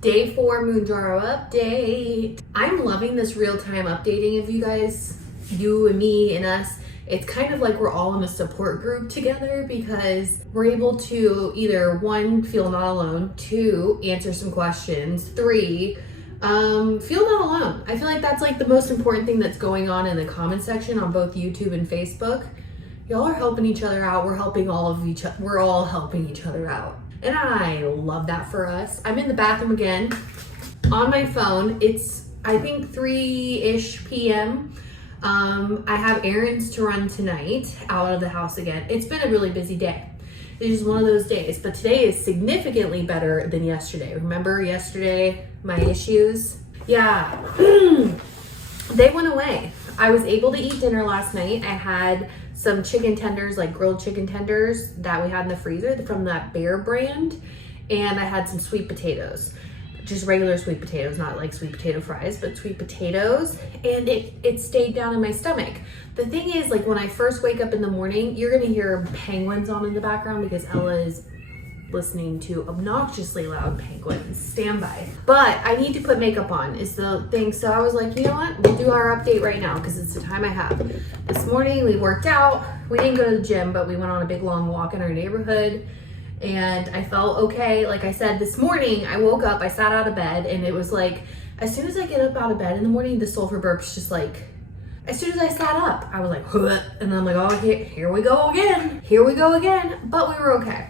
Day 4 Mounjaro update. I'm loving this real-time updating of you guys, you and me and us. It's kind of like we're all in a support group together because we're able to either 1, feel not alone, 2, answer some questions, 3, feel not alone. I feel like that's like the most important thing that's going on in the comment section on both YouTube and Facebook. Y'all are helping each other out. We're helping all of each other. We're all helping each other out. And I love that for us. I'm in the bathroom again on my phone. It's, I think 3-ish p.m. I have errands to run tonight out of the house again. It's been a really busy day. It's just one of those days, but today is significantly better than yesterday. Remember yesterday, my issues? Yeah, they went away. I was able to eat dinner last night. I had some chicken tenders, like grilled chicken tenders that we had in the freezer from that Bear brand. And I had some sweet potatoes, just regular sweet potatoes, not like sweet potato fries, but sweet potatoes. And it stayed down in my stomach. The thing is, like when I first wake up in the morning, you're gonna hear penguins on in the background because Ella is listening to obnoxiously loud penguins. Stand by. But I need to put makeup on is the thing. So I was like, you know what? We'll do our update right now because it's the time I have. This morning we worked out. We didn't go to the gym, but we went on a big long walk in our neighborhood and I felt okay. Like I said, this morning I woke up, I sat out of bed and it was like, as soon as I get up out of bed in the morning, the sulfur burp's just like, as soon as I sat up, I was like, huh, and I'm like, oh, here we go again. Here we go again. But we were okay.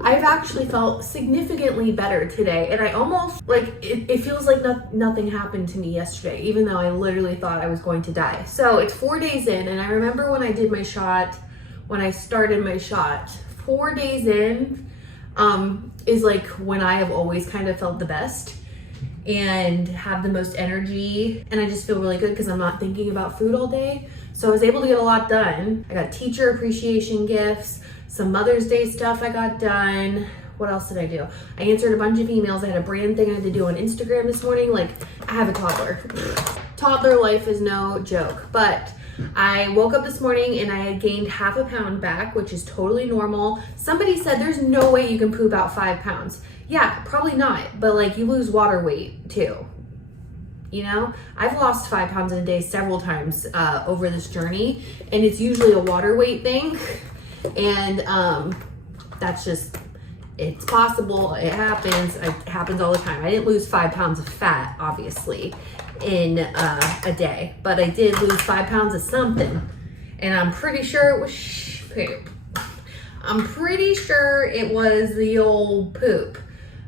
I've actually felt significantly better today and I almost, like, it feels like nothing happened to me yesterday, even though I literally thought I was going to die. So it's 4 days in and I remember when I did my shot, when I started my shot, 4 days in is like when I have always kind of felt the best and have the most energy, and I just feel really good because I'm not thinking about food all day. So I was able to get a lot done. I got teacher appreciation gifts, some Mother's Day stuff I got done. What else did I do? I answered a bunch of emails. I had a brand thing I had to do on Instagram this morning. Like, I have a toddler. Toddler life is no joke. But I woke up this morning and I had gained half a pound back, which is totally normal. Somebody said there's no way you can poop out 5 pounds. Yeah, probably not. But like, you lose water weight too. You know, I've lost 5 pounds in a day several times over this journey, and it's usually a water weight thing. And that's just, it's possible, it happens all the time. I didn't lose 5 pounds of fat, obviously, in a day, but I did lose 5 pounds of something, and I'm pretty sure it was poop. I'm pretty sure it was the old poop.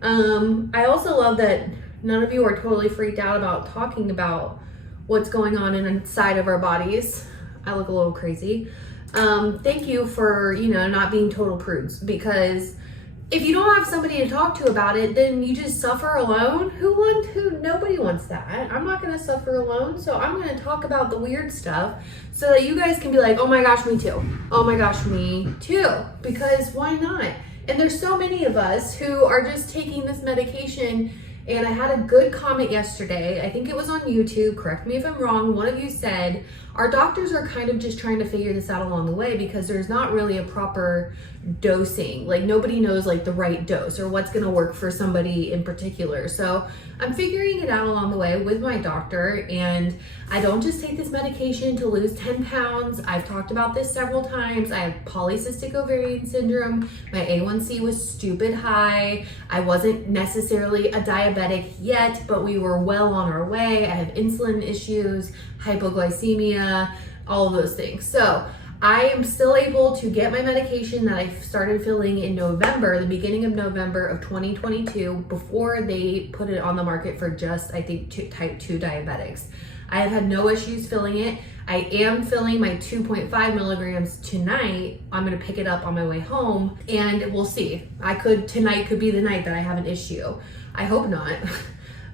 I also love that none of you are totally freaked out about talking about what's going on inside of our bodies. I look a little crazy. Thank you for, not being total prudes, because if you don't have somebody to talk to about it, then you just suffer alone. Nobody wants that. I'm not going to suffer alone. So I'm going to talk about the weird stuff so that you guys can be like, oh my gosh, me too. Oh my gosh, me too. Because why not? And there's so many of us who are just taking this medication. And I had a good comment yesterday. I think it was on YouTube. Correct me if I'm wrong. One of you said, our doctors are kind of just trying to figure this out along the way because there's not really a proper dosing. Like, nobody knows like the right dose or what's going to work for somebody in particular. So I'm figuring it out along the way with my doctor, and I don't just take this medication to lose 10 pounds. I've talked about this several times. I have polycystic ovarian syndrome. My A1C was stupid high. I wasn't necessarily a diabetic yet, but we were well on our way. I have insulin issues, hypoglycemia, all of those things. So I am still able to get my medication that I started filling in November, the beginning of November of 2022, before they put it on the market for just, I think, type 2 diabetics. I have had no issues filling it. I am filling my 2.5 milligrams tonight. I'm gonna pick it up on my way home, and we'll see. Tonight could be the night that I have an issue. I hope not.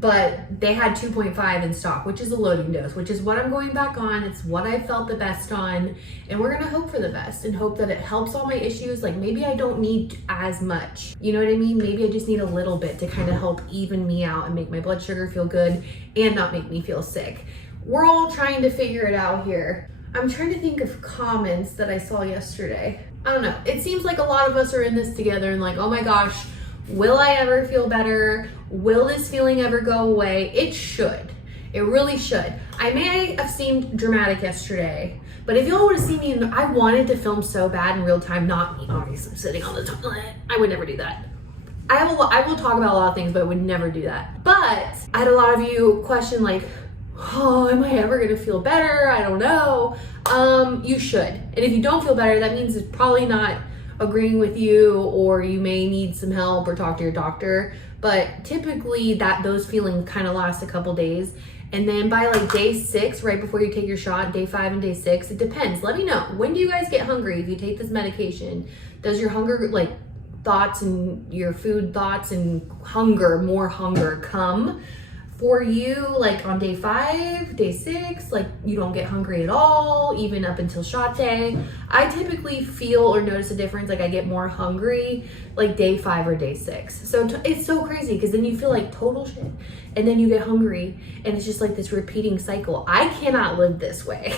But they had 2.5 in stock, which is a loading dose, which is what I'm going back on. It's what I felt the best on. And we're gonna hope for the best and hope that it helps all my issues. Like, maybe I don't need as much, you know what I mean? Maybe I just need a little bit to kind of help even me out and make my blood sugar feel good and not make me feel sick. We're all trying to figure it out here. I'm trying to think of comments that I saw yesterday. I don't know. It seems like a lot of us are in this together and like, oh my gosh, will I ever feel better? Will this feeling ever go away? It should. It really should. I may have seemed dramatic yesterday, but if y'all would have seen me, I wanted to film so bad in real time, not me, obviously, sitting on the toilet. I would never do that. I will talk about a lot of things, but I would never do that. But I had a lot of you question like, oh, am I ever gonna feel better? I don't know. You should. And if you don't feel better, that means it's probably not agreeing with you, or you may need some help or talk to your doctor. But typically those feelings kind of last a couple days. And then by like day 6, right before you take your shot, day 5 and day 6, it depends. Let me know. When do you guys get hungry if you take this medication? Does your hunger, like thoughts and your food thoughts and more hunger come for you like on day 5, day 6? Like you don't get hungry at all, even up until shot day? I typically feel or notice a difference, like I get more hungry like day 5 or day 6. So it's so crazy because then you feel like total shit and then you get hungry and it's just like this repeating cycle. I cannot live this way.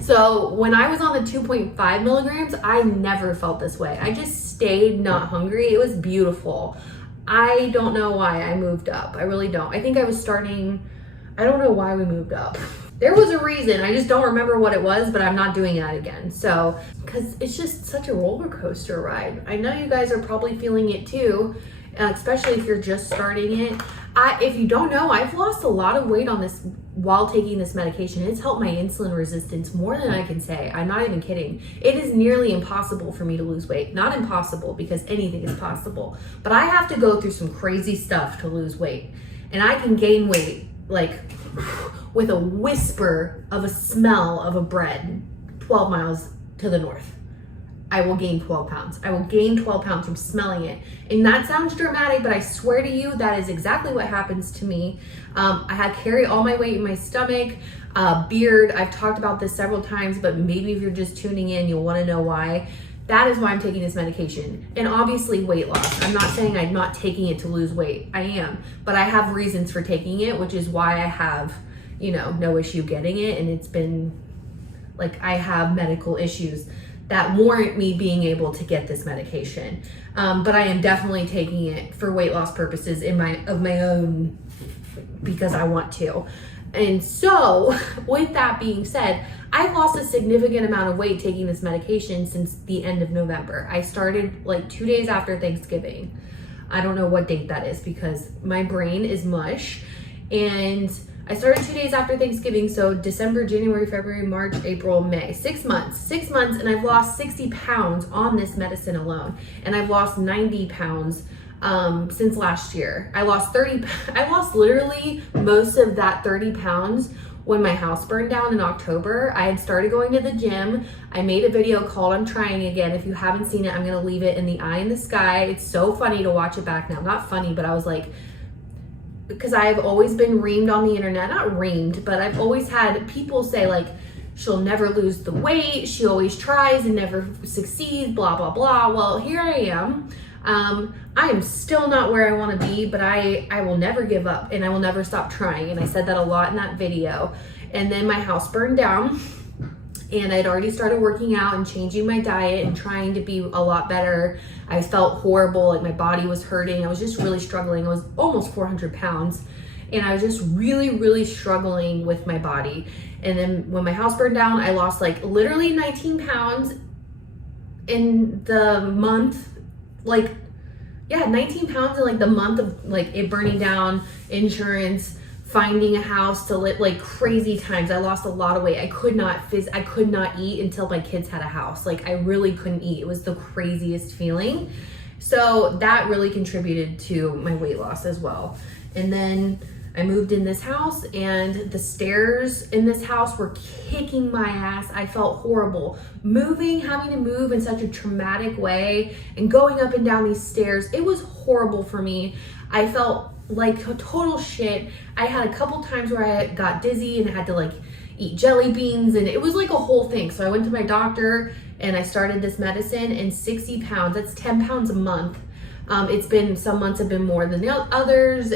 So when I was on the 2.5 milligrams, I never felt this way. I just stayed not hungry. It was beautiful. I don't know why I moved up. I really don't. I think I was starting, I don't know why we moved up. There was a reason. I just don't remember what it was, but I'm not doing that again. So, because it's just such a roller coaster ride. I know you guys are probably feeling it too, especially if you're just starting it. If you don't know, I've lost a lot of weight on this while taking this medication. It's helped my insulin resistance more than I can say. I'm not even kidding. It is nearly impossible for me to lose weight. Not impossible, because anything is possible. But I have to go through some crazy stuff to lose weight. And I can gain weight like with a whisper of a smell of a bread 12 miles to the north. I will gain 12 pounds. I will gain 12 pounds from smelling it. And that sounds dramatic, but I swear to you, that is exactly what happens to me. I had carry all my weight in my stomach, beard. I've talked about this several times, but maybe if you're just tuning in, you'll want to know why. That is why I'm taking this medication. And obviously weight loss. I'm not saying I'm not taking it to lose weight. I am, but I have reasons for taking it, which is why I have, no issue getting it. And it's been like, I have medical issues that warrant me being able to get this medication. But I am definitely taking it for weight loss purposes of my own, because I want to. And so with that being said, I've lost a significant amount of weight taking this medication since the end of November. I started like 2 days after Thanksgiving. I don't know what date that is because my brain is mush. And I started 2 days after Thanksgiving, so December, January, February, March, April, May. 6 months, and I've lost 60 pounds on this medicine alone. And I've lost 90 pounds since last year. I lost literally most of that 30 pounds when my house burned down in October. I had started going to the gym. I made a video called I'm Trying Again. If you haven't seen it, I'm gonna leave it in the eye in the sky. It's so funny to watch it back now. Not funny, but I was like, because I've always been reamed on the internet, not reamed, but I've always had people say like, she'll never lose the weight, she always tries and never succeeds, blah, blah, blah. Well, here I am. I am still not where I want to be, but I will never give up and I will never stop trying. And I said that a lot in that video. And then my house burned down and I'd already started working out and changing my diet and trying to be a lot better. I felt horrible, like my body was hurting. I was just really struggling. I was almost 400 pounds and I was just really, really struggling with my body. And then when my house burned down, I lost like literally 19 pounds in the month, 19 pounds in like the month of like it burning down, insurance, finding a house to live, like crazy times. I lost a lot of weight. I could not eat until my kids had a house. Like I really couldn't eat. It was the craziest feeling. So that really contributed to my weight loss as well. And then I moved in this house and the stairs in this house were kicking my ass. I felt horrible. Having to move in such a traumatic way and going up and down these stairs, it was horrible for me. I felt like a total shit. I had a couple times where I got dizzy and had to like eat jelly beans and it was like a whole thing. So I went to my doctor and I started this medicine and 60 pounds, that's 10 pounds a month. Some months have been more than the others,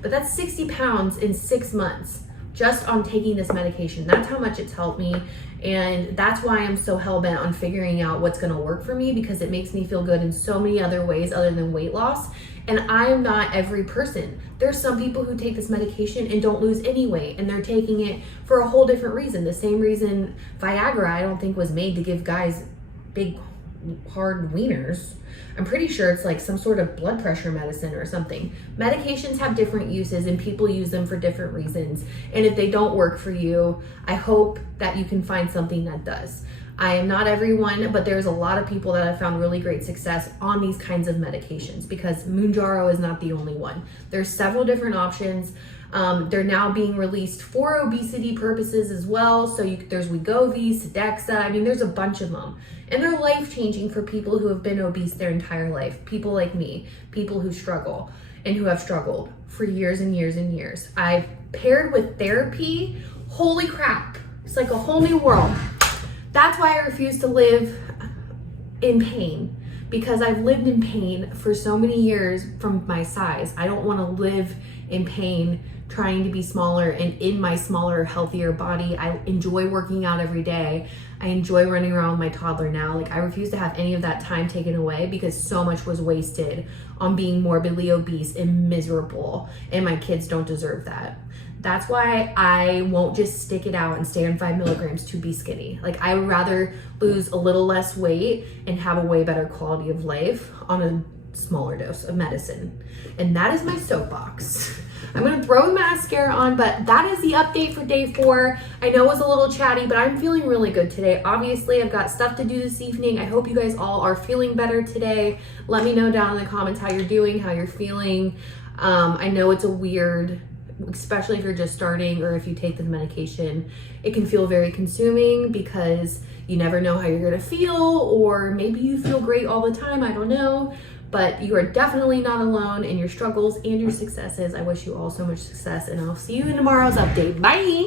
but that's 60 pounds in 6 months just on taking this medication. That's how much it's helped me. And that's why I'm so hell-bent on figuring out what's gonna work for me, because it makes me feel good in so many other ways other than weight loss. And I am not every person. There's some people who take this medication and don't lose any weight, and they're taking it for a whole different reason. The same reason Viagra, I don't think, was made to give guys big, hard wieners. I'm pretty sure it's like some sort of blood pressure medicine or something. Medications have different uses and people use them for different reasons. And if they don't work for you, I hope that you can find something that does. I am not everyone, but there's a lot of people that have found really great success on these kinds of medications, because Mounjaro is not the only one. There's several different options. They're now being released for obesity purposes as well. So there's Wegovy, Sedexa. I mean, there's a bunch of them. And they're life-changing for people who have been obese their entire life. People like me, people who struggle and who have struggled for years and years and years. I've paired with therapy. Holy crap. It's like a whole new world. That's why I refuse to live in pain, because I've lived in pain for so many years from my size. I don't want to live in pain trying to be smaller and in my smaller, healthier body. I enjoy working out every day. I enjoy running around with my toddler now. Like, I refuse to have any of that time taken away, because so much was wasted on being morbidly obese and miserable, and my kids don't deserve that. That's why I won't just stick it out and stay on 5 milligrams to be skinny. Like, I would rather lose a little less weight and have a way better quality of life on a smaller dose of medicine. And that is my soapbox. I'm gonna throw mascara on, but that is the update for day 4. I know it was a little chatty, but I'm feeling really good today. Obviously, I've got stuff to do this evening. I hope you guys all are feeling better today. Let me know down in the comments how you're doing, how you're feeling. I know it's a weird, especially if you're just starting or if you take the medication, it can feel very consuming because you never know how you're gonna feel, or maybe you feel great all the time, I don't know. But you are definitely not alone in your struggles and your successes. I wish you all so much success, and I'll see you in tomorrow's update. Bye!